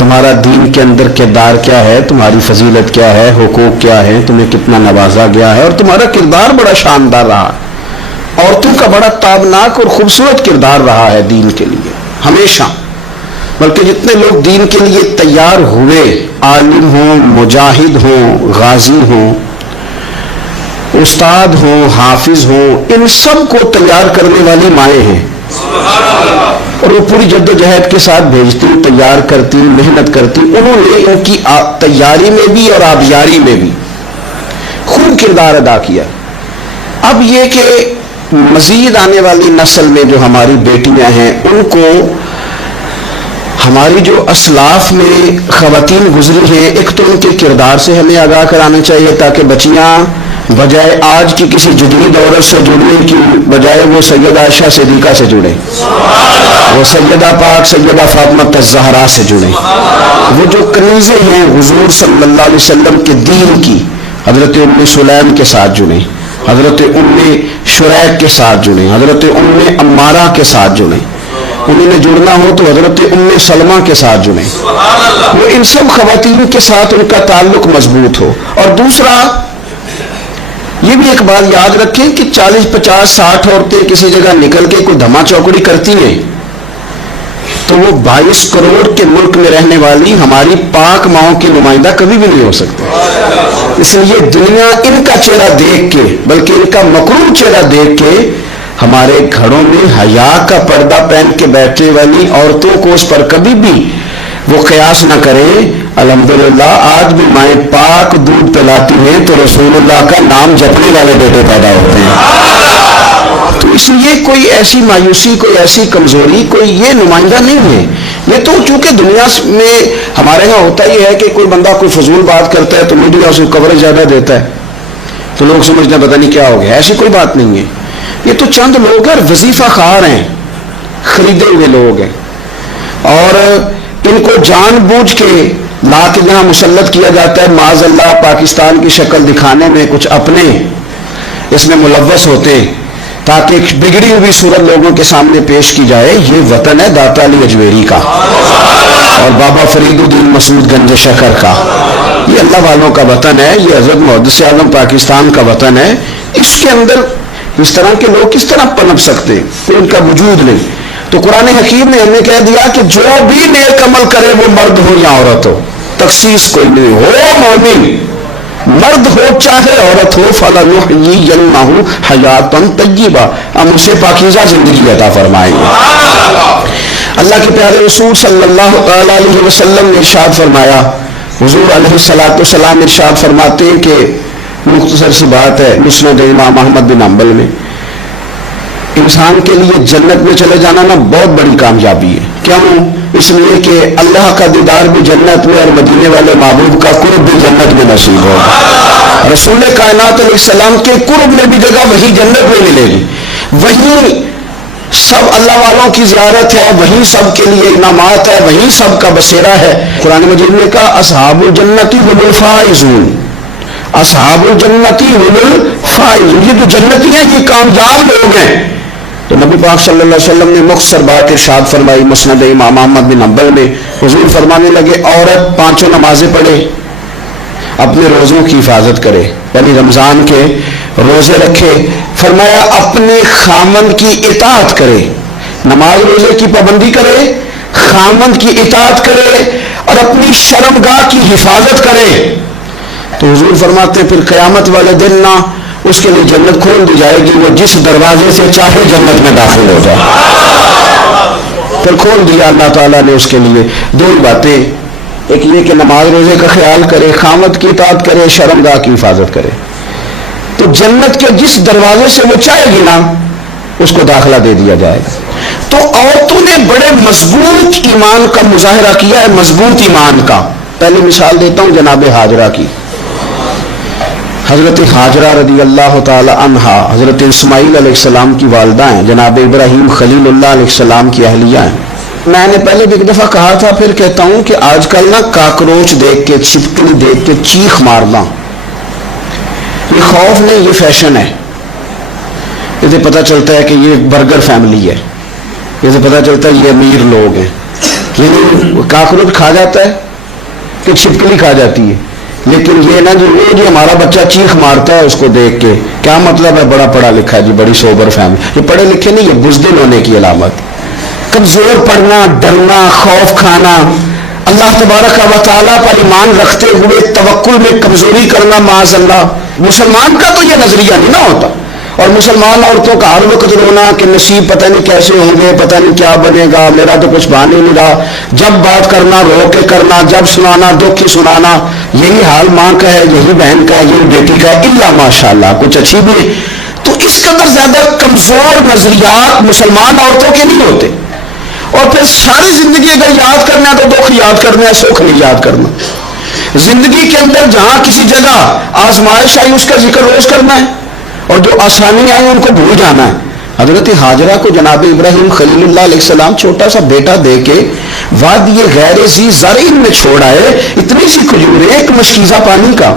تمہارا دین کے اندر کردار کیا ہے، تمہاری فضیلت کیا ہے، حقوق کیا ہے، تمہیں کتنا نوازا گیا ہے، اور تمہارا کردار بڑا شاندار رہا، عورتوں کا بڑا تابناک اور خوبصورت کردار رہا ہے دین کے لیے ہمیشہ. بلکہ جتنے لوگ دین کے لیے تیار ہوئے، عالم ہوں، مجاہد ہوں، غازی ہوں، استاد ہوں، حافظ ہوں، ان سب کو تیار کرنے والی مائیں ہیں، اور وہ پوری جد و جہد کے ساتھ بھیجتی، تیار کرتی، محنت کرتی. انہوں نے ان کی تیاری میں بھی اور آبیاری میں بھی خوب کردار ادا کیا. اب یہ کہ مزید آنے والی نسل میں جو ہماری بیٹیاں ہیں، ان کو ہماری جو اسلاف میں خواتین گزری ہیں، ایک تو ان کے کردار سے ہمیں آگاہ کرانا چاہیے، تاکہ بچیاں بجائے آج کی کسی جدید عورت سے جڑنے کی بجائے وہ سیدہ عائشہ صدیقہ سے جڑیں، وہ سیدہ پاک سیدہ فاطمہ الزہرا سے جڑیں. وہ جو کنیزیں ہیں حضور صلی اللہ علیہ وسلم کے دین کی، حضرت ام سلیم کے ساتھ جڑیں، حضرت ام شریک کے ساتھ جڑیں، حضرت ام عمارہ کے ساتھ جڑیں. انہوں نے جڑنا ہو تو حضرت ام سلمہ کے ساتھ جڑیں. وہ ان سب خواتین کے ساتھ ان کا تعلق مضبوط ہو. اور دوسرا یہ بھی ایک بات یاد رکھیں کہ 40 50 60 عورتیں کسی جگہ نکل کے کوئی دھما چوکڑی کرتی ہیں تو وہ 22 کروڑ کے ملک میں رہنے والی ہماری پاک ماؤں کی نمائندہ کبھی بھی نہیں ہو سکتے. اس لیے دنیا ان کا چہرہ دیکھ کے، بلکہ ان کا مکروہ چہرہ دیکھ کے ہمارے گھروں میں حیا کا پردہ پہن کے بیٹھنے والی عورتوں کو اس پر کبھی بھی وہ قیاس نہ کرے. الحمدللہ آج بھی مائیں پاک دودھ پلاتی ہیں تو رسول اللہ کا نام جپنے والے بیٹے پیدا ہوتے ہیں. تو اس لیے کوئی ایسی مایوسی، کوئی ایسی کمزوری، کوئی یہ نمائندہ نہیں ہے. یہ تو چونکہ دنیا میں ہمارے یہاں ہوتا ہی ہے کہ کوئی بندہ کوئی فضول بات کرتا ہے تو میڈیا اس کو کوریج زیادہ دیتا ہے تو لوگ سمجھتے ہیں پتہ نہیں کیا ہو گیا. ایسی کوئی بات نہیں ہے. یہ تو چند لوگ ہیں، وظیفہ خوار ہیں، خریدے ہوئے لوگ ہیں، اور ان کو جان بوجھ کے لا کے یہاں مسلط کیا جاتا ہے. معاذ اللہ پاکستان کی شکل دکھانے میں کچھ اپنے اس میں ملوث ہوتے ہیں تاکہ ایک بگڑی ہوئی صورت لوگوں کے سامنے پیش کی جائے. یہ وطن ہے داتا علی اجویری کا اور بابا فرید الدین مسعود گنج شکر کا. یہ اللہ والوں کا وطن ہے، یہ حضرت محدث اعظم پاکستان کا وطن ہے. اس کے اندر اس طرح کے لوگ کس طرح پنپ سکتے ہیں؟ کوئی ان کا وجود نہیں. تو قرآن حکیم نے ہمیں کہہ دیا کہ جو بھی نیک عمل کرے وہ مرد ہو یا عورت ہو، تخصیص کوئی نہیں ہو، مومن مرد ہو چاہے عورت ہو، فَلَنُحْيِيَنَّهُ حَيَاةً طَيِّبَةً، ہم اسے پاکیزہ زندگی عطا فرمائیں گے. اللہ کے پیارے رسول صلی اللہ علیہ وسلم نے ارشاد فرمایا، حضور علیہ الصلوۃ والسلام ارشاد فرماتے ہیں کہ مختصر سی بات ہے مسند امام احمد بن حنبل میں، انسان کے لیے جنت میں چلے جانا نا بہت بڑی کامیابی ہے. کیوں؟ اس لیے کہ اللہ کا دیدار بھی جنت میں اور مدینے والے محبوب کا قرب بھی جنت میں نصیب ہوگا. رسول کائنات علیہ السلام کے قرب میں بھی جگہ وہی جنت میں ملے گی. وہیں سب اللہ والوں کی زیارت ہے، وہیں سب کے لیے انعامات ہے، وہیں سب کا بسیرا ہے. قرآن مجید نے کہا اصحاب الجنتی هم الفائزون، اصحاب الجنتی هم الفائزون، یہ جو جنتی ہیں یہ کامیاب لوگ ہیں. تو نبی پاک صلی اللہ علیہ وسلم نے مختصر بات ارشاد فرمائی مسند امام احمد بن حنبل میں. حضور فرمانے لگے عورت 5 نمازیں پڑھے، اپنے روزوں کی حفاظت کرے، یعنی رمضان کے روزے رکھے. فرمایا اپنے خامند کی اطاعت کرے، نماز روزے کی پابندی کرے، خامند کی اطاعت کرے اور اپنی شرمگاہ کی حفاظت کرے. تو حضور فرماتے پھر قیامت والے دن نہ اس کے لیے جنت کھول دی جائے گی، وہ جس دروازے سے چاہے جنت میں داخل ہو جائے. پھر کھول دیا اللہ تعالیٰ نے اس کے لیے. 2 باتیں، ایک یہ کہ نماز روزے کا خیال کرے، خامد کی اطاعت کرے، شرمگاہ کی حفاظت کرے. تو جنت کے جس دروازے سے وہ چاہے گی نا اس کو داخلہ دے دیا جائے گا. تو عورتوں نے بڑے مضبوط ایمان کا مظاہرہ کیا ہے، مضبوط ایمان کا. پہلی مثال دیتا ہوں جناب ہاجرہ کی. حضرت ہاجرہ رضی اللہ تعالی عنہا حضرت اسماعیل علیہ السلام کی والدہ ہیں، جناب ابراہیم خلیل اللہ علیہ السلام کی اہلیہ ہیں. میں نے پہلے بھی ایک دفعہ کہا تھا، پھر کہتا ہوں کہ آج کل نا کاکروچ دیکھ کے، چھپکلی دیکھ کے چیخ مارنا یہ خوف نہیں، یہ فیشن ہے. اسے پتہ چلتا ہے کہ یہ برگر فیملی ہے، اسے پتہ چلتا ہے یہ امیر لوگ ہیں. یعنی کاکروچ کھا جاتا ہے کہ چھپکلی کھا جاتی ہے، لیکن یہ نا جو ہمارا بچہ چیخ مارتا ہے اس کو دیکھ کے کیا مطلب ہے بڑا پڑھا لکھا ہے جی، بڑی سوبر فیملی، یہ پڑھے لکھے نہیں، یہ بزدل ہونے کی علامت۔ کمزور پڑنا، ڈرنا، خوف کھانا، اللہ تبارک و تعالیٰ پر ایمان رکھتے ہوئے توکل میں کمزوری کرنا، معاذ اللہ، مسلمان کا تو یہ نظریہ نہیں نہ ہوتا۔ اور مسلمان عورتوں کا ہر وقت رونا کہ نصیب پتہ نہیں کیسے ہوں گے، پتہ نہیں کیا بنے گا، میرا تو کچھ بان ہی نہیں رہا، جب بات کرنا رو کے کرنا، جب سنانا دکھ ہی سنانا، یہی حال ماں کا ہے، یہی بہن کا ہے، یہی بیٹی کا ہے، الا ماشاءاللہ کچھ اچھی بھی ہے۔ تو اس قدر زیادہ کمزور نظریات مسلمان عورتوں کے نہیں ہوتے۔ اور پھر ساری زندگی اگر یاد کرنا ہے تو دکھ یاد کرنا ہے، سکھ نہیں یاد کرنا۔ زندگی کے اندر جہاں کسی جگہ آزمائش آئی اس کا ذکر روز کرنا ہے، اور جو آسانی آئی ان کو بھول جانا ہے۔ حضرت ہاجرہ کو جناب ابراہیم خلیل اللہ علیہ السلام چھوٹا سا بیٹا دے کے وادی غیر ذی زرع میں چھوڑ آئے، اتنی سی کھجور ایک مشکیزہ پانی کا،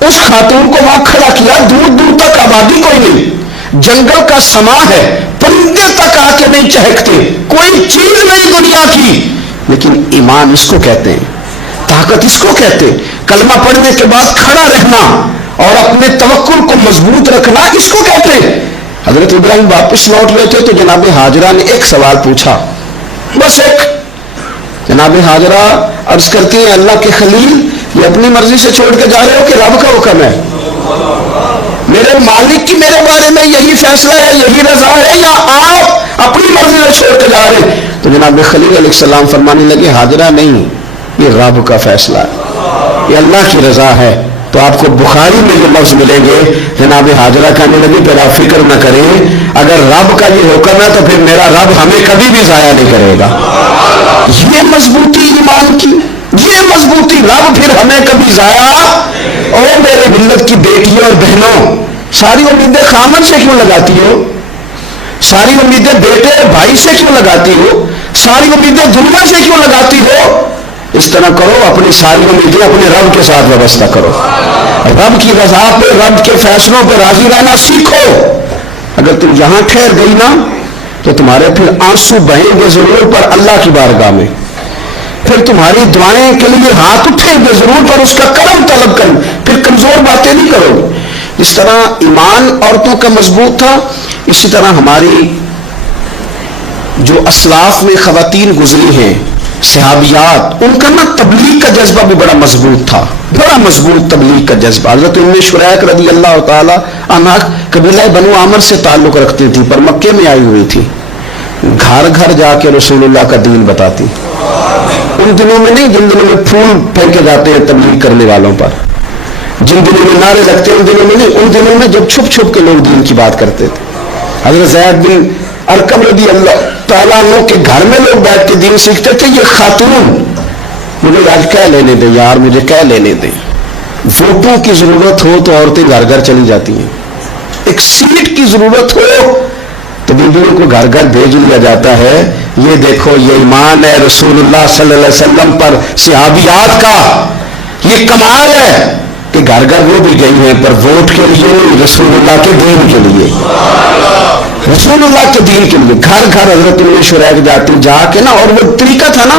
اس خاتون کو وہاں کھڑا کیا، دور دور تک آبادی کوئی نہیں، جنگل کا سما ہے، پرندے تک آ کے نہیں چہکتے، کوئی چیز نہیں دنیا کی، لیکن ایمان اس کو کہتے ہیں، طاقت اس کو کہتے ہیں، کلمہ پڑھنے کے بعد کھڑا رہنا اور اپنے توکل کو مضبوط رکھنا اس کو کہتے ہیں۔ حضرت ابراہیم واپس لوٹ رہے تھے تو جناب ہاجرہ نے ایک سوال پوچھا، بس ایک۔ جناب ہاجرہ عرض کرتی ہیں اللہ کے خلیل، یہ اپنی مرضی سے چھوڑ کے جا رہے ہو کہ رب کا حکم ہے؟ میرے مالک کی میرے بارے میں یہی فیصلہ ہے، یہی رضا ہے، یا آپ اپنی مرضی سے چھوڑ کے جا رہے ہیں؟ تو جناب خلیل علیہ السلام فرمانے لگے ہاجرہ نہیں، یہ رب کا فیصلہ ہے، یہ اللہ کی رضا ہے۔ تو آپ کو بخاری میں جو لفظ ملیں گے، جناب ہاجرہ کہنے لگی پھر آپ فکر نہ کریں، اگر رب کا یہ حکم ہے تو پھر میرا رب ہمیں کبھی بھی ضائع نہیں کرے گا۔ یہ مضبوطی ایمان کی، یہ مضبوطی، رب پھر ہمیں کبھی ضائع۔ اور میرے ملت کی بیٹیوں اور بہنوں، ساری امیدیں خامن سے کیوں لگاتی ہو؟ ساری امیدیں بیٹے اور بھائی سے کیوں لگاتی ہو؟ ساری امیدیں دنیا سے کیوں لگاتی ہو؟ اس طرح کرو، اپنی ساری امیدیں اپنے رب کے ساتھ وابستہ کرو، رب کی رضا پہ، رب کے فیصلوں پہ راضی رہنا سیکھو۔ اگر تم یہاں ٹھہر گئی نا تو تمہارے پھر آنسو بہیں گے ضرور پر اللہ کی بارگاہ میں، پھر تمہاری دعائیں کے لیے ہاتھ اٹھیں گے ضرور پر اس کا کرم طلب کریں، پھر کمزور باتیں نہیں کرو گے۔ اس طرح ایمان عورتوں کا مضبوط تھا، اسی طرح ہماری جو اسلاف میں خواتین گزری ہیں صحابیات، ان کا نا تبلیغ کا جذبہ بھی بڑا مضبوط تھا، بڑا مضبوط تبلیغ کا جذبہ۔ حضرت ام شریک رضی اللہ تعالی عنہ قبیلہ بنو عامر سے تعلق رکھتی تھی، پر مکے میں آئی ہوئی تھی، گھر گھر جا کے رسول اللہ کا دین بتاتی۔ ان دنوں میں نہیں جن دنوں میں پھول پھینکے جاتے ہیں تبلیغ کرنے والوں پر، جن دنوں میں نعرے لگتے ہیں ان دنوں میں نہیں، ان دنوں میں جب چھپ چھپ کے لوگ دین کی بات کرتے تھے۔ حضرت زید بن ارقم رضی اللہ تعالیٰ عنہ کے گھر میں لوگ بیٹھ کے دین سیکھتے تھے۔ یہ خاتون، مجھے آج کہہ لینے دیں یار، مجھے کہہ لینے دیں، ووٹوں کی ضرورت ہو تو عورتیں گھر گھر چلی جاتی ہیں، ایک سیٹ کی ضرورت ہو تو بیویوں کو گھر گھر بھیج لیا جاتا ہے۔ یہ دیکھو، یہ ایمان ہے رسول اللہ صلی اللہ علیہ وسلم پر صحابیات کا، یہ کمال ہے کہ گھر گھر وہ بھی گئی ہیں پر ووٹ کے لیے، رسول اللہ کے دین کے لیے، رسول اللہ کے دین کے لیے گھر گھر حضرت ام شریک جاتی، جا کے نا، اور وہ طریقہ تھا نا،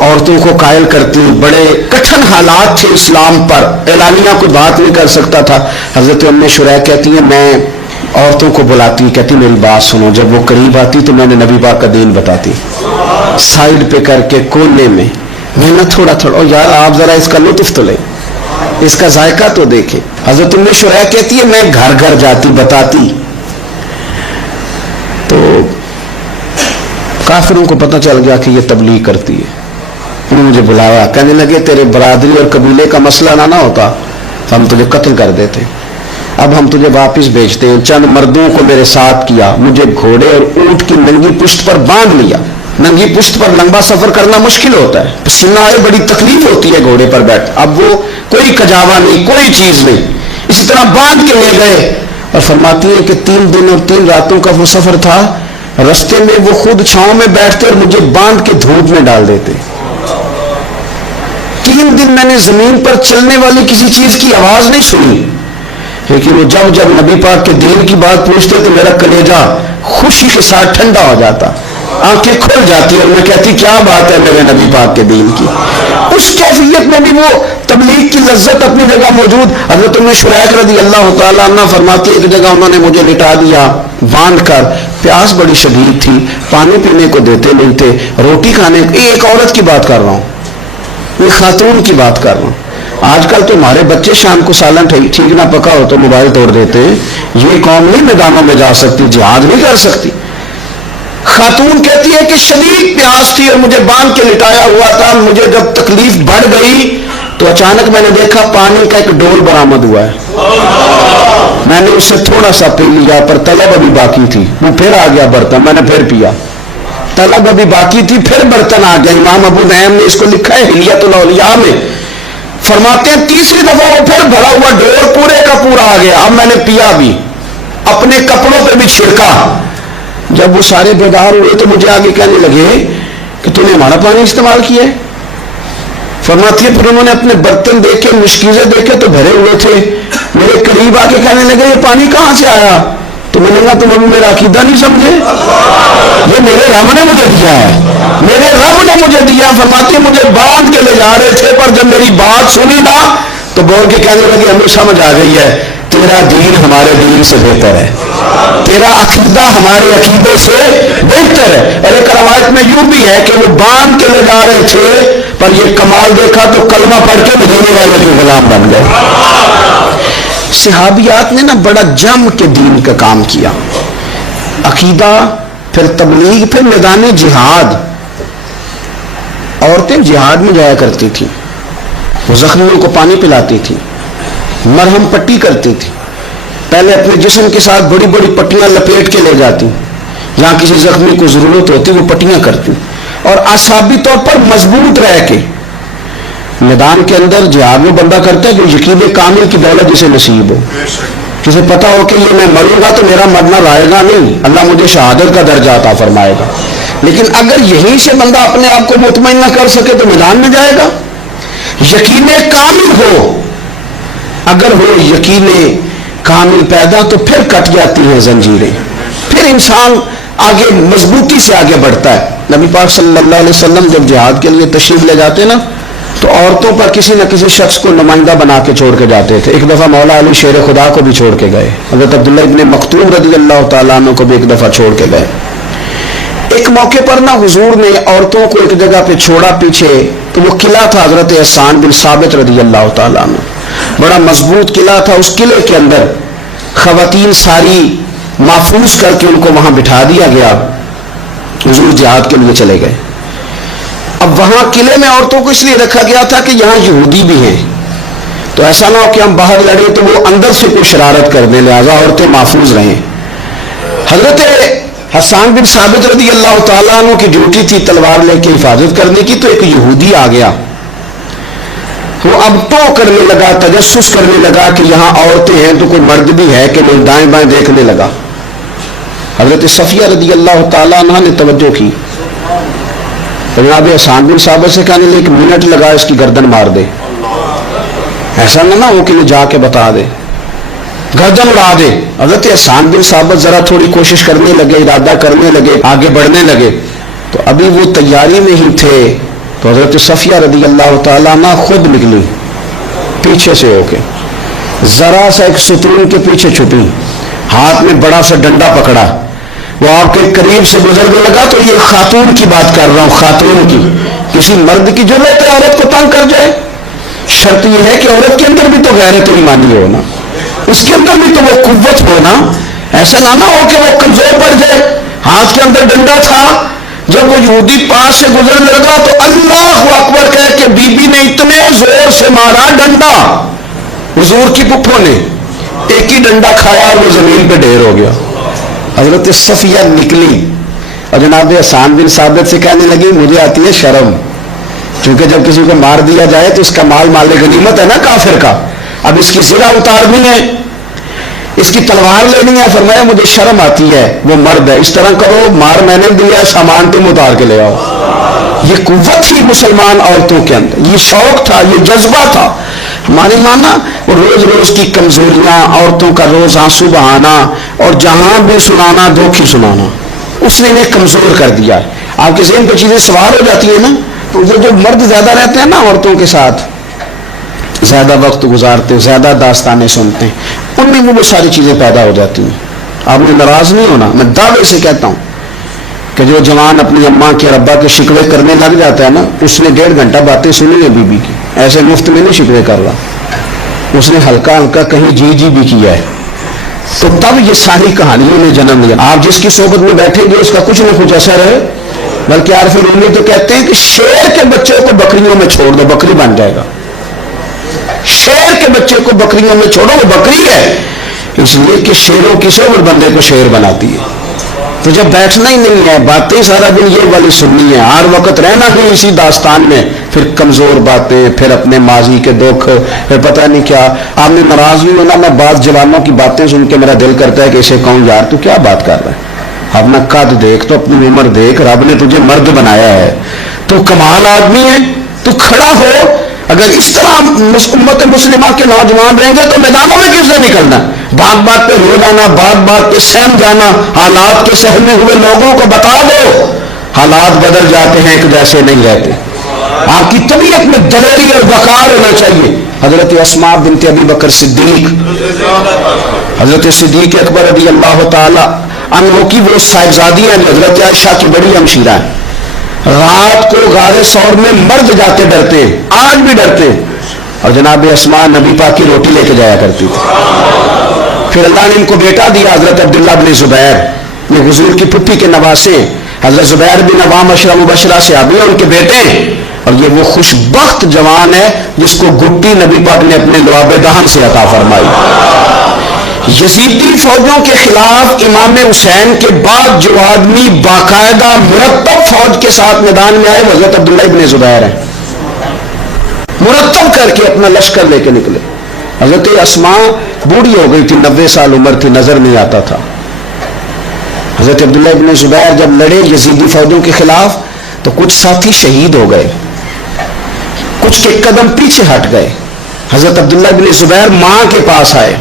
عورتوں کو قائل کرتی، بڑے کٹھن حالات تھے اسلام پر، اعلانیہ کوئی بات نہیں کر سکتا تھا۔ حضرت ام شریک کہتی ہیں میں عورتوں کو بلاتی، کہتی میری بات سنو، جب وہ قریب آتی تو میں نے نبی پاک کا دین بتاتی، سائڈ پہ کر کے کونے میں نہ تھوڑا تھوڑا، اور یار آپ ذرا اس کا لطف تو لیں، اس کا ذائقہ تو دیکھیں۔ حضرت ام شریک کہتی ہے میں گھر گھر جاتی بتاتی، تو کافروں کو پتہ چل گیا کہ یہ تبلیغ کرتی ہے۔ انہوں نے مجھے بلایا، کہنے لگے تیرے برادری اور قبیلے کا مسئلہ نہ ہوتا تو ہم تجھے قتل کر دیتے، اب ہم تجھے واپس بھیجتے ہیں۔ چند مردوں کو میرے ساتھ کیا، مجھے گھوڑے اور اونٹ کی ننگی پشت پر باندھ لیا۔ ننگی پشت پر لمبا سفر کرنا مشکل ہوتا ہے، پسینہ آئے، بڑی تکلیف ہوتی ہے گھوڑے پر بیٹھ، اب وہ کوئی کجاوا نہیں، کوئی چیز نہیں، اسی طرح باندھ کے لے گئے۔ اور فرماتی ہے کہ 3 دن اور 3 راتوں کا وہ سفر تھا، رستے میں وہ خود چھاؤں میں بیٹھتے اور مجھے باندھ کے دھوپ میں ڈال دیتے۔ 3 دن میں نے زمین پر چلنے والی کسی چیز کی آواز نہیں سنی، لیکن وہ جب نبی پاک کے دین کی بات پوچھتے تو میرا کلیجہ خوشی کے ساتھ ٹھنڈا ہو جاتا۔ آنکھیں کھل جاتی اور میں کہتی کیا بات ہے میرے نبی پاک کے دین کی. اس کیفیت میں بھی وہ تبلیغ کی لذت اپنی جگہ موجود. حضرت ام شریک رضی اللہ تعالیٰ عنہ فرماتی ہے ایک جگہ انہوں نے مجھے لٹا دیا باندھ کر, پیاس بڑی شدید تھی, پانی پینے کو دیتے نہیں تھے, روٹی کھانے, ایک عورت کی بات کر رہا ہوں, یہ خاتون کی بات کر رہا ہوں. آج کل تو ہمارے بچے شام کو سالن ٹھیک نہ پکا ہو تو موبائل توڑ دیتے ہیں. یہ قوم نہیں میدانوں میں جا سکتی, جہاد نہیں کر سکتی. خاتون کہتی ہے کہ شدید پیاس تھی اور مجھے باندھ کے لٹایا ہوا تھا. مجھے جب تکلیف بڑھ گئی تو اچانک میں نے دیکھا پانی کا ایک ڈول برآمد ہوا ہے. میں نے اس سے تھوڑا سا پی لیا, پر طلب ابھی باقی تھی. وہ پھر آ گیا برتن, میں نے پھر پیا. طلب ابھی باقی تھی, پھر برتن آ گیا. امام ابو نعیم نے اس کو لکھا ہے حلیۃ الاولیاء میں, فرماتے ہیں تیسری دفعہ وہ پھر بھرا ہوا ڈول پورے کا پورا آ گیا. اب میں نے پیا بھی, اپنے کپڑوں پہ بھی چھڑکا. جب وہ سارے بیدار ہوئے تو مجھے آگے کہنے لگے کہ تم نے ہمارا پانی استعمال کیا ہے. فرماتی ہے پھر انہوں نے اپنے برتن دیکھے, مشکیزیں دیکھے تو بھرے ہوئے تھے. میرے قریب آ کے کہنے لگے یہ پانی کہاں سے آیا؟ تو میں نے کہا تم ابھی میرا عقیدہ نہیں سمجھے, یہ میرے رب نے مجھے دیا ہے, میرے رب نے مجھے دیا. فرماتی ہے مجھے باندھ کے لے جا رہے تھے, پر جب میری بات سنی نا تو بول کے کہنے لگے ہمیں سمجھ آ گئی ہے تیرا دین ہمارے دین سے بہتر ہے, تیرا عقیدہ ہمارے عقیدے سے بہتر ہے. اور ایک روایت میں یوں بھی ہے کہ وہ باندھ کے لے جا رہے تھے, پر یہ کمال دیکھا تو کلمہ پڑھ کے مدینے والے کے غلام بن گئے. صحابیات نے نا بڑا جم کے دین کا کام کیا. عقیدہ, پھر تبلیغ, پھر میدان جہاد. عورتیں جہاد میں جایا کرتی تھیں, وہ زخمیوں کو پانی پلاتی تھی, مرہم پٹی کرتی تھی. پہلے اپنے جسم کے ساتھ بڑی بڑی پٹیاں لپیٹ کے لے جاتی, جہاں کسی زخمی کو ضرورت ہوتی وہ پٹیاں کرتی. اور اعصابی طور پر مضبوط رہ کے میدان کے اندر جہاد میں بندہ کرتا ہے کہ یقین کامل کی دولت جسے نصیب ہو, جسے پتا ہو کہ یہ میں مروں گا تو میرا مرنا رائے گا نہیں, اللہ مجھے شہادت کا درجہ عطا فرمائے گا. لیکن اگر یہیں سے بندہ اپنے آپ کو مطمئن نہ کر سکے تو میدان میں جائے گا. یقین کامل ہو, اگر ہو یقین کامل پیدا تو پھر کٹ جاتی ہیں زنجیریں, پھر انسان آگے مضبوطی سے آگے بڑھتا ہے. نبی پاک صلی اللہ علیہ وسلم جب جہاد کے لیے تشریف لے جاتے نا تو عورتوں پر کسی نہ کسی شخص کو نمائندہ بنا کے چھوڑ کے جاتے تھے. ایک دفعہ مولا علی شیر خدا کو بھی چھوڑ کے گئے, حضرت عبداللہ ابن مکتوم رضی اللہ تعالیٰ عنہ کو بھی ایک دفعہ چھوڑ کے گئے. ایک موقع پر نا حضور نے عورتوں کو ایک جگہ پہ چھوڑا پیچھے, تو وہ قلعہ تھا حضرت احسان بن ثابت رضی اللہ تعالیٰ عنہ, بڑا مضبوط قلعہ تھا. اس قلعے کے اندر خواتین ساری محفوظ کر کے ان کو وہاں بٹھا دیا گیا. حضور جہاد کے لیے چلے گئے. اب وہاں قلعے میں عورتوں کو اس لیے رکھا گیا تھا کہ یہاں یہودی بھی ہیں, تو ایسا نہ ہو کہ ہم باہر لڑیں تو وہ اندر سے کوئی شرارت کر دیں, لہٰذا عورتیں محفوظ رہیں. حضرت حسان بن ثابت رضی اللہ تعالیٰ عنہ کی ڈیوٹی تھی تلوار لے کے حفاظت کرنے کی, تو ایک یہودی آ گیا. وہ اب تو کرنے لگا, تجسس کرنے لگا کہ یہاں عورتیں ہیں تو کوئی مرد بھی ہے کہ نہیں, دائیں بائیں دیکھنے لگا. حضرت صفیہ رضی اللہ تعالیٰ عنہ نے توجہ کی, جناب حسان بن ثابت سے کہنے لگے کہ منٹ لگا اس کی گردن مار دے, ایسا نہ ہو کہ وہ جا کے بتا دے, گردن اڑا دے. حضرت حسان بن ثابت ذرا تھوڑی کوشش کرنے لگے, ارادہ کرنے لگے, آگے بڑھنے لگے, تو ابھی وہ تیاری میں ہی تھے تو حضرت صفیہ رضی اللہ تعالیٰ عنہ خود نکلی پیچھے سے ہو کے, ذرا سا ایک ستون کے پیچھے چھپی, ہاتھ میں بڑا سا ڈنڈا پکڑا. وہ آپ کے قریب سے گزرنے لگا. تو یہ خاتون کی بات کر رہا ہوں, خاتون کی. کسی مرد کی ضرورت ہے عورت کو تنگ کر جائے؟ شرط یہ ہے کہ عورت کے اندر بھی تو غیرت ایمانی ہو نا, اس کے اندر بھی تو وہ قوت ہو نا. ایسا نہ ہو کہ وہ کمزور پڑ جائے. ہاتھ کے اندر ڈنڈا تھا, جب وہ یہودی پاس سے گزرنے لگا تو اللہ اکبر کہہ کے بی بی نے اتنے زور سے مارا ڈنڈا, حضور کی پھپھو نے ایک ہی ڈنڈا کھایا اور وہ زمین پہ ڈھیر ہو گیا. حضرت صفیہ نکلی اور جناب حسان بن ثابت سے کہنے لگی مجھے آتی ہے شرم, کیونکہ جب کسی کو مار دیا جائے تو اس کا مال مال غنیمت ہے نا کافر کا, اب اس کی زرہ اتارنی ہے, اس کی تلوار لینی ہے. فرمایا مجھے شرم آتی ہے, وہ مرد ہے, اس طرح کرو مار میں نے دیا, سامان تم اتار کے لے آؤ. یہ قوت تھی مسلمان عورتوں کے اندر, یہ شوق تھا, یہ جذبہ تھا. ہمارے مانا روز روز کی کمزوریاں, عورتوں کا روز آنسو بہانا اور جہاں بھی سنانا دھوکھی سنانا, اس نے انہیں کمزور کر دیا ہے. آپ کے ذہن پہ چیزیں سوار ہو جاتی ہیں نا, تو جو مرد زیادہ رہتے ہیں نا عورتوں کے ساتھ, زیادہ وقت گزارتے ہیں, زیادہ داستانیں سنتے ہیں, ان میں وہ ساری چیزیں پیدا ہو جاتی ہیں. آپ نے ناراض نہیں ہونا, میں دعوے سے کہتا ہوں کہ جو جوان اپنی اماں کے ابا کے شکوے کرنے لگ جاتا ہے نا, اس نے 1.5 گھنٹہ باتیں سنی ہے بی بی کی, ایسے مفت میں نہیں شکوے کر رہا, اس نے ہلکا ہلکا کہیں جی بھی کیا ہے. تو تب یہ ساری کہانیوں نے جنم لیا. آپ جس کی صحبت میں بیٹھیں گے اس کا کچھ نہ کچھ اثر ہے. بلکہ عارف رومی تو کہتے ہیں کہ شیر کے بچے کو بکریوں میں چھوڑ دو, بکری بن جائے گا. شیر کے بچے کو بکریوں میں چھوڑو, وہ بکری ہے, اس لیے کہ شیروں کی صحبت بندے کو شیر بناتی ہے. تو جب بیٹھنا ہی نہیں ہے, باتیں سارا دن یہ والی سننی ہے, ہر وقت رہنا ہی اسی داستان میں, پھر کمزور باتیں, پھر اپنے ماضی کے دکھ, پھر پتہ نہیں کیا. آپ نے ناراض نہیں ہونا, میں بعض جوانوں کی باتیں سن کے میرا دل کرتا ہے کہ اسے کہوں یار تو کیا بات کر رہا ہے, اپنا قد دیکھ, تو اپنی عمر دیکھ, رب نے تجھے مرد بنایا ہے, تو کمال آدمی ہے, تو کھڑا ہو. اگر اس طرح امت مسلمہ کے نوجوان رہیں گے تو میدانوں میں کس سے نکلنا, بات بات پہ رو جانا, بات بات پہ سہم جانا, حالات کے سہمے ہوئے لوگوں کو بتا دو حالات بدل جاتے ہیں, ایک جیسے نہیں رہتے. آپ کی طبیعت میں دلیری اور وقار ہونا چاہیے. حضرت اسماء بنت ابی بکر صدیق, حضرت صدیق اکبر رضی اللہ تعالی عنہ کی وہ صاحبزادی ہیں, حضرت عائشہ کی بڑی ہمشیرہ ہیں. رات کو غار ثور میں مرد جاتے ڈرتے ہیں, آج بھی ڈرتے ہیں, اور جناب اسماء نبی پاک کی روٹی لے کے جایا کرتی تھی. پھر اللہ نے ان کو بیٹا دیا, حضرت عبداللہ بن زبیر, یہ حضور کی پھپھی کے نواسے, حضرت زبیر بن عوام عشرہ مبشرہ صحابی ہیں, ان کے بیٹے ہیں. اور یہ وہ خوش بخت جوان ہے جس کو گٹی نبی پاک نے اپنے لعاب دہن سے عطا فرمائی. یزیدی فوجوں کے خلاف امام حسین کے بعد جو آدمی باقاعدہ مرتب فوج کے ساتھ میدان میں آئے وہ حضرت عبداللہ ابن زبیر ہیں. مرتب کر کے اپنا لشکر لے کے نکلے. حضرت اسماء بوڑھی ہو گئی تھی, 90 سال عمر تھی, نظر نہیں آتا تھا. حضرت عبداللہ ابن زبیر جب لڑے یزیدی فوجوں کے خلاف تو کچھ ساتھی شہید ہو گئے, کچھ کے قدم پیچھے ہٹ گئے. حضرت عبداللہ ابن زبیر ماں کے پاس آئے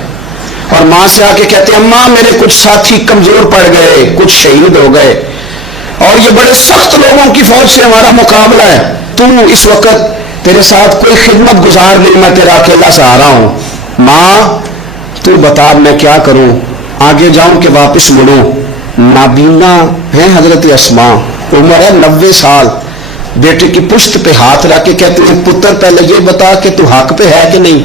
اور ماں سے آ کے کہتے ہیں اماں میرے کچھ ساتھی کمزور پڑ گئے, کچھ شہید ہو گئے, اور یہ بڑے سخت لوگوں کی فوج سے ہمارا مقابلہ ہے, تو اس وقت تیرے ساتھ کوئی خدمت گزار نہیں, میں تیرا اکیلا سہارا ہوں. ماں تو بتا میں کیا کروں, آگے جاؤں کہ واپس مڑوں. نابینا ہیں حضرت اسماء, عمر ہے 90 سال, بیٹے کی پشت پہ ہاتھ رکھ کے کہتے ہیں پتر پہلے یہ بتا کہ تو حق پہ ہے کہ نہیں,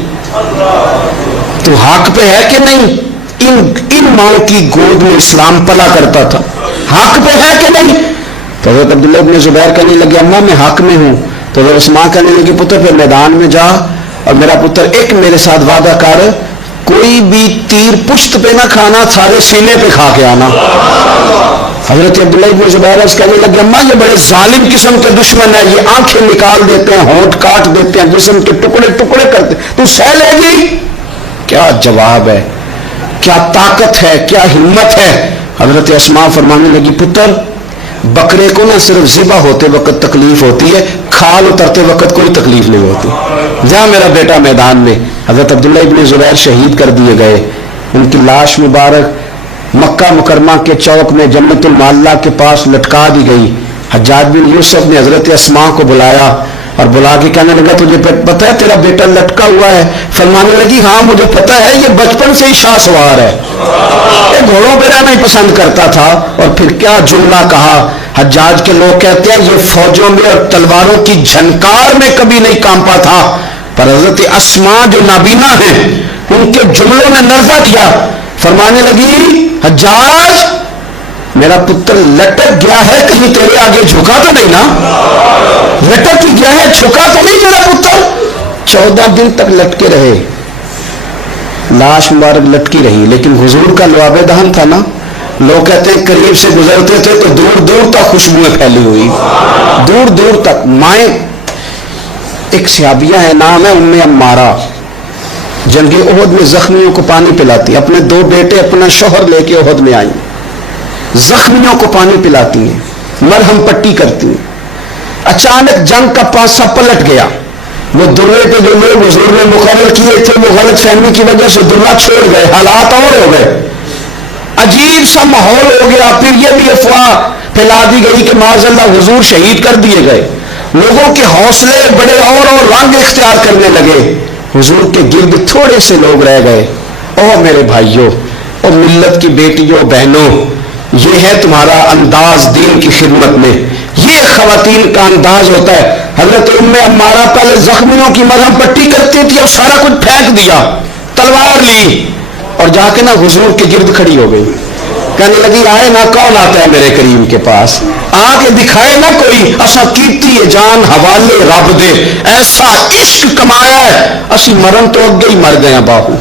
تو حق پہ ہے کہ نہیں. ان ماں کی گود میں اسلام پلا کرتا تھا, حق پہ ہے کہ نہیں. تو حضرت عبداللہ ابن زبیر کہنے لگے اماں میں حق میں ہوں. تو حضرت اسماء کہنے لگے پتر پھر میدان میں جا, اور میرا پتر ایک میرے ساتھ وعدہ کر, کوئی بھی تیر پشت پہ نہ کھانا, سارے سینے پہ کھا کے آنا. حضرت عبداللہ ابن زبیر کہنے لگے اماں یہ بڑے ظالم قسم کے دشمن ہیں, یہ آنکھیں نکال دیتے ہیں, ہونٹ کاٹ دیتے ہیں, جسم کے ٹکڑے ٹکڑے کرتے, تو سہ لے گی. کیا جواب ہے, کیا طاقت ہے, کیا ہمت ہے. حضرت اسماء فرمانے لگی پتر بکرے کو نہ صرف ذبح ہوتے وقت تکلیف ہوتی ہے, کھال اترتے وقت کوئی تکلیف نہیں ہوتی. جا میرا بیٹا میدان میں. حضرت عبداللہ ابن زبیر شہید کر دیے گئے. ان کی لاش مبارک مکہ مکرمہ کے چوک میں جنت المعلہ کے پاس لٹکا دی گئی. حجاج بن یوسف نے حضرت اسماء کو بلایا اور بلا کے کہنے لگا تجھے پتا ہے تیرا بیٹا لٹکا ہوا ہے. فرمانے لگی ہاں مجھے پتا ہے, یہ بچپن سے ہی شاہ سوار ہے, یہ گھوڑوں پہ رہنا ہی پسند کرتا تھا. اور پھر کیا جملہ کہا. حجاج کے لوگ کہتے ہیں یہ فوجوں میں اور تلواروں کی جھنکار میں کبھی نہیں کانپا تھا, پر حضرت اسماء جو نابینا ہیں ان کے جملوں نے نرفہ دیا. فرمانے لگی حجاج میرا پتر لٹک گیا ہے, کہیں تیرے آگے جھکا تو نہیں نا, لٹک ہی گیا ہے, جھکا تو نہیں میرا پتر. 14 دن تک لٹکے رہے, لاش مبارک لٹکی رہی, لیکن حضور کا لعاب دہن تھا نا. لوگ کہتے ہیں قریب سے گزرتے تھے تو دور دور تک خوشبوئیں پھیلی ہوئی, دور دور تک. مائیں ایک صحابیہ ہے, نام ہے ام عمارہ, جنگ احد میں زخمیوں کو پانی پلاتی, اپنے 2 بیٹے اپنا شوہر لے کے احد میں آئی, زخمیوں کو پانی پلاتی ہیں, مرہم پٹی کرتی ہیں. اچانک جنگ کا پاسا پلٹ گیا. وہ درے پہ جو لوگ حضور نے مقرر کیے تھے وہ غلط فہمی کی وجہ سے درہ چھوڑ گئے, حالات اور ہو گئے. عجیب سا ماحول ہو گیا. پھر یہ بھی افواہ پھیلا دی گئی کہ معاذ اللہ حضور شہید کر دیے گئے. لوگوں کے حوصلے بڑے اور رنگ اختیار کرنے لگے. حضور کے گرد تھوڑے سے لوگ رہ گئے. او میرے بھائیوں، او ملت کی بیٹیوں بہنوں، یہ ہے تمہارا انداز دین کی خدمت میں. یہ خواتین کا انداز ہوتا ہے. حضرت ام عمارہ پہلے زخمیوں کی مرہم پٹی کرتی تھی اور سارا کچھ پھینک دیا، تلوار لی اور جا کے نا حضور کے گرد کھڑی ہو گئی. کہنے لگی آئے نا کون آتا ہے میرے کریم کے پاس، آ کے دکھائے نا کوئی. اسا کیتی جان حوالے رب دے، ایسا عشق کمایا ہے اسی مرن تو اگے ہی مر گئے باہو.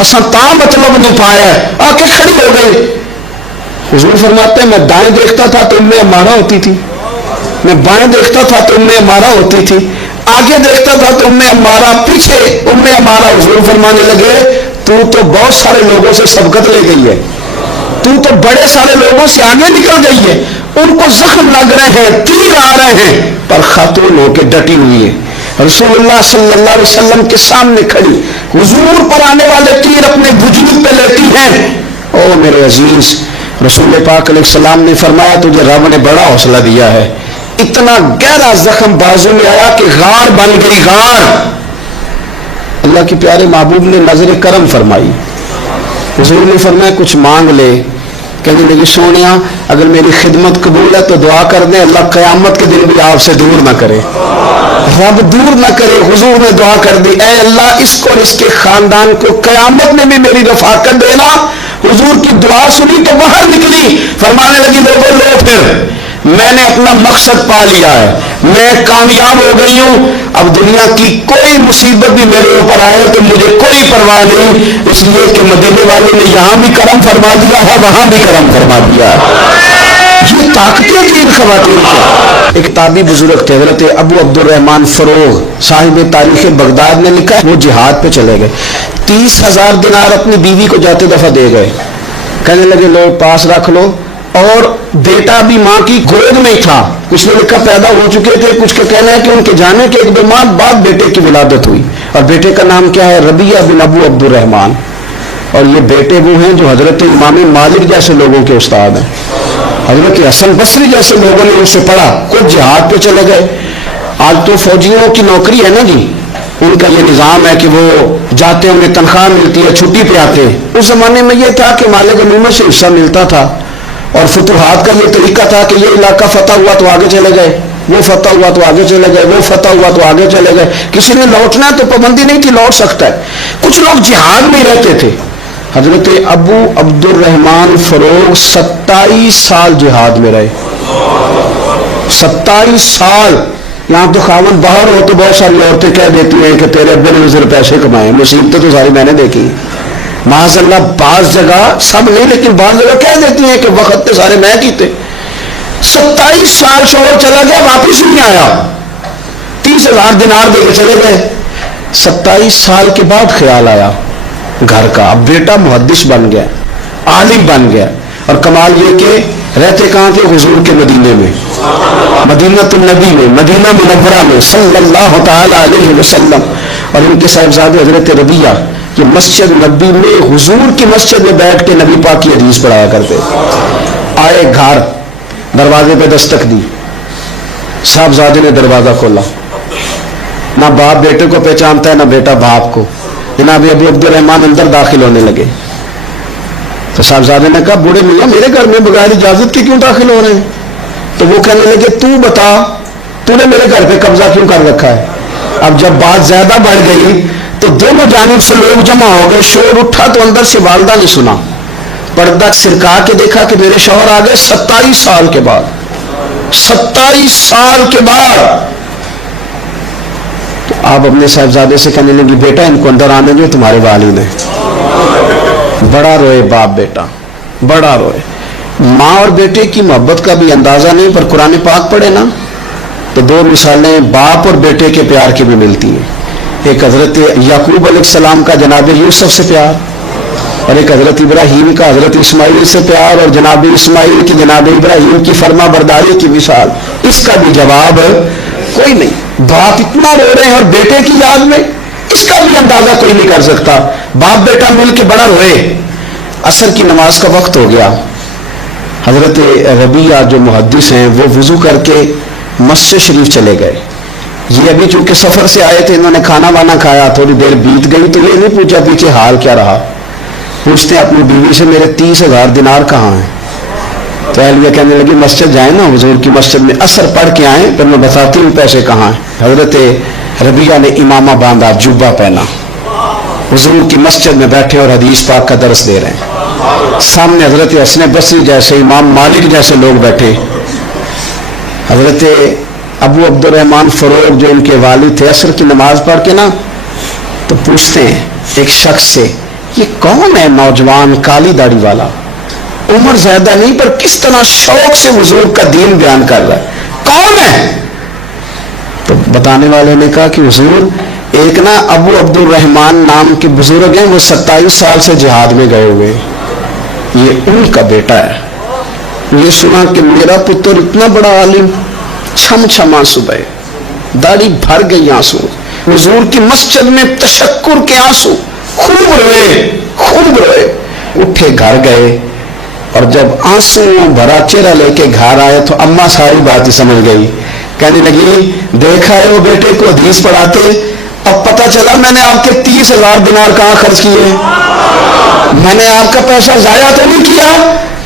اسا تا مطلب نہیں پایا ہے، آ کے کھڑی ہو گئی. حضور فرماتے ہیں میں دائیں دیکھتا تھا تو میں مارا ہوتی تھی، میں بائیں دیکھتا تھا تو میں مارا ہوتی تھی، آگے دیکھتا تھا تو میں مارا، پیچھے میں مارا. حضور فرمانے لگے تو بہت سارے لوگوں سے سبقت لے گئی ہے، تو بڑے سارے لوگوں سے آگے نکل گئی ہے. ان کو زخم لگ رہے ہیں، تیر آ رہے ہیں، پر خاتون ہو کے ڈٹی ہوئی ہے. رسول اللہ صلی اللہ علیہ وسلم کے سامنے کھڑی، حضور پر آنے والے تیر اپنے وجود پہ لیتی ہیں. او میرے عزیز، رسول پاک علیہ السلام نے فرمایا تجھے رب نے بڑا حوصلہ دیا ہے. اتنا گہرا زخم بازو میں آیا کہ غار بن گئی غار. اللہ کے پیارے محبوب نے نظر کرم فرمائی. حضور نے فرمایا کچھ مانگ لے. کہنے لگی سونیا اگر میری خدمت قبول ہے تو دعا کر دیں اللہ قیامت کے دن بھی آپ سے دور نہ کرے، رب دور نہ کرے. حضور نے دعا کر دی، اے اللہ اس کو اور اس کے خاندان کو قیامت میں بھی میری رفاقت دینا. حضور کی دعا سنی تو باہر نکلی، فرمانے لگی لوگوں لو پھر میں نے اپنا مقصد پا لیا ہے، میں کامیاب ہو گئی ہوں. اب دنیا کی کوئی مصیبت بھی میرے اوپر آئے تو مجھے کوئی پرواہ نہیں، اس لیے کہ مدینے والے نے یہاں بھی کرم فرما دیا ہے وہاں بھی کرم فرما دیا ہے. یہ طاقتیں تھی ان خواتین کو. ایک تابعی بزرگ تھے حضرت ابو عبد الرحمن فروغ صاحب تاریخ بغداد نے لکھا ہے وہ جہاد پہ چلے گئے. 30,000 دینار اپنی بیوی کو جاتے دفعہ دے گئے. کہنے لگے لوگ پاس رکھ لو. اور بیٹا بھی ماں کی گود میں تھا. کچھ نے لکھا پیدا ہو چکے تھے، کچھ کا کہنا ہے کہ ان کے جانے کے 1-2 ماہ بعد بیٹے کی ولادت ہوئی. اور بیٹے کا نام کیا ہے؟ ربیعہ بن ابو عبد الرحمن. اور یہ بیٹے وہ ہیں جو حضرت امام مالک جیسے لوگوں کے استاد ہیں. حضرت حسن بصری جیسے لوگوں نے ان سے پڑھا. کچھ جہاد پہ چلے گئے. آج تو فوجیوں کی نوکری ہے نا جی، ان کا یہ نظام ہے کہ وہ جاتے ہیں، انہیں تنخواہ ملتی ہے، چھٹی پہ آتے ہیں. اس زمانے میں یہ تھا کہ مالک غنیمت سے حصہ ملتا تھا اور فتوحات کا یہ طریقہ تھا کہ یہ علاقہ فتح ہوا تو آگے چلے گئے، وہ فتح ہوا تو آگے چلے گئے، وہ فتح ہوا تو آگے چلے گئے. کسی نے لوٹنا ہے تو پابندی نہیں تھی، لوٹ سکتا ہے. کچھ لوگ جہاد میں رہتے تھے. حضرت ابو عبد الرحمن فروغ 27 سال جہاد میں رہے. 27 سال. یہاں تو خاون باہر ہو تو بہت ساری عورتیں کہہ دیتی ہیں کہ تیرے ابے نے نظر پیسے کمائے. مصیبتیں تو ساری میں نے دیکھی. معاذ اللہ بعض جگہ، سب نہیں لیکن بعض جگہ کہہ دیتی ہیں کہ وقت تے سارے میں کیتے. 27 سال شوہر چلا گیا، واپس نہیں آیا. 30,000 دینار دے کے چلے گئے. 27 سال کے بعد خیال آیا گھر کا. اب بیٹا محدث بن گیا، عالم بن گیا. اور کمال یہ کہ رہتے کہاں تھے؟ حضور کے مدینے میں، مدینہ النبی میں، مدینہ منورہ میں صلی اللہ تعالی علیہ وسلم. اور ان کے صاحبزادے حضرت ربیعہ یہ مسجد نبی میں، حضور کی مسجد میں بیٹھ کے نبی پاک کی حدیث پڑھایا کرتے. آئے گھر، دروازے پہ دستک دی. صاحبزادے نے دروازہ کھولا. نہ باپ بیٹے کو پہچانتا ہے، نہ بیٹا باپ کو. جناب ابو عبد الرحمن اندر داخل ہونے لگے تو صاحبزادے نے کہا بوڑھے میاں میرے گھر میں بغیر اجازت کے کیوں داخل ہو رہے ہیں؟ تو وہ کہنے لگے تو بتا تو نے میرے گھر پہ قبضہ کیوں کر رکھا ہے؟ اب جب بات زیادہ بڑھ گئی تو دونوں جانب سے لوگ جمع ہو گئے. شور اٹھا تو اندر سے والدہ نے سنا. پردہ سرکا کے دیکھا کہ میرے شوہر آ گئے 27 سال کے بعد. 27 سال کے بعد. تو آپ اپنے صاحبزادے سے کہنے لگی بیٹا ان کو اندر آنے جو تمہارے والد ہیں. بڑا روئے باپ بیٹا، بڑا روئے. ماں اور بیٹے کی محبت کا بھی اندازہ نہیں، پر قرآن پاک پڑھے نا تو 2 مثالیں باپ اور بیٹے کے پیار کی بھی ملتی ہیں. ایک حضرت یعقوب علیہ السلام کا جناب یوسف سے پیار، اور ایک حضرت ابراہیم کا حضرت اسماعیل سے پیار، اور جناب اسماعیل کی جناب ابراہیم کی فرما برداری کی مثال. اس کا بھی جواب کوئی نہیں. باپ اتنا رو رہے ہیں اور بیٹے کی یاد میں، اس کا بھی اندازہ کوئی نہیں کر سکتا. باپ بیٹا مل کے بڑا روئے. عصر کی نماز کا وقت ہو گیا. حضرت ربیعہ جو محدث ہیں وہ وضو کر کے مسجد شریف چلے گئے. یہ ابھی چونکہ سفر سے آئے تھے, انہوں نے کھانا وانا کھایا, تھوڑی دیر بیت گئی تو یہ نہیں پوچھا پیچھے حال کیا رہا. پوچھتے اپنی بیوی سے میرے 30,000 دینار کہاں ہیں؟ تو اہلیہ کہنے لگی مسجد جائیں نا, حضور کی مسجد میں عصر پڑھ کے آئیں, پھر میں بتاتی ہوں پیسے کہاں ہیں. حضرت ربیعہ نے امامہ باندھا, جبہ پہنا, حضور کی مسجد میں بیٹھے اور حدیث پاک کا درس دے رہے ہیں. سامنے حضرت حسن بصری جیسے, امام مالک جیسے لوگ بیٹھے. حضرت ابو عبد الرحمن فروغ جو ان کے والد تھے, عصر کی نماز پڑھ کے نا تو پوچھتے ہیں ایک شخص سے, یہ کون ہے نوجوان کالی داڑھی والا, عمر زیادہ نہیں پر کس طرح شوق سے حضور کا دین بیان کر رہا ہے, کون ہے؟ تو بتانے والے نے کہا کہ حضور ایک نا ابو عبد الرحمن نام کے بزرگ ہیں, وہ 27 سال سے جہاد میں گئے ہوئے, یہ ان کا بیٹا ہے. یہ سنا کہ میرا پتر اتنا بڑا عالم, چھم چھم آنسو بہے, داڑھی بھر گئی آنسو, حضور کی مسجد میں تشکر کے آنسو, خوب روئے. اٹھے گھر گئے, اور جب آنسو بھرا چہرہ لے کے گھر آئے تو اماں ساری بات ہی سمجھ گئی. کہنے لگی دیکھا ہے وہ بیٹے کو حدیث پڑھاتے, اب پتہ چلا میں نے آپ کے 30,000 دینار کہاں خرچ کیے, میں نے آپ کا پیسہ ضائع تو نہیں کیا.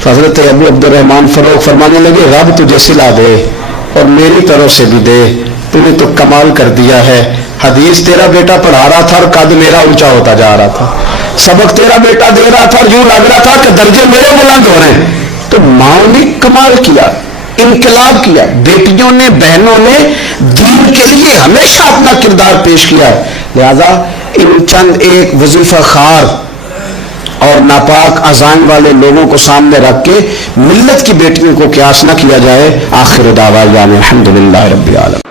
تو حضرت ابو عبد الرحمن فروغ فرمانے لگے رب تجھے صلہ دے اور میری طرف سے بھی دے, تو نے تو کمال کر دیا ہے. حدیث تیرا بیٹا پڑھا رہا تھا اور قد میرا اونچا ہوتا جا رہا تھا, سبق تیرا بیٹا دے رہا تھا اور یوں لگ رہا تھا کہ درجے میرے بلند ہو رہے ہیں. تو ماں نے کمال کیا, انقلاب کیا, بیٹیوں نے بہنوں نے دین کے لیے ہمیشہ اپنا کردار پیش کیا. لہذا ان چند ایک وظیفہ خار اور ناپاک اذان والے لوگوں کو سامنے رکھ کے ملت کی بیٹیوں کو قیاس نہ کیا جائے. آخر دعوانا الحمدللہ رب العالمین.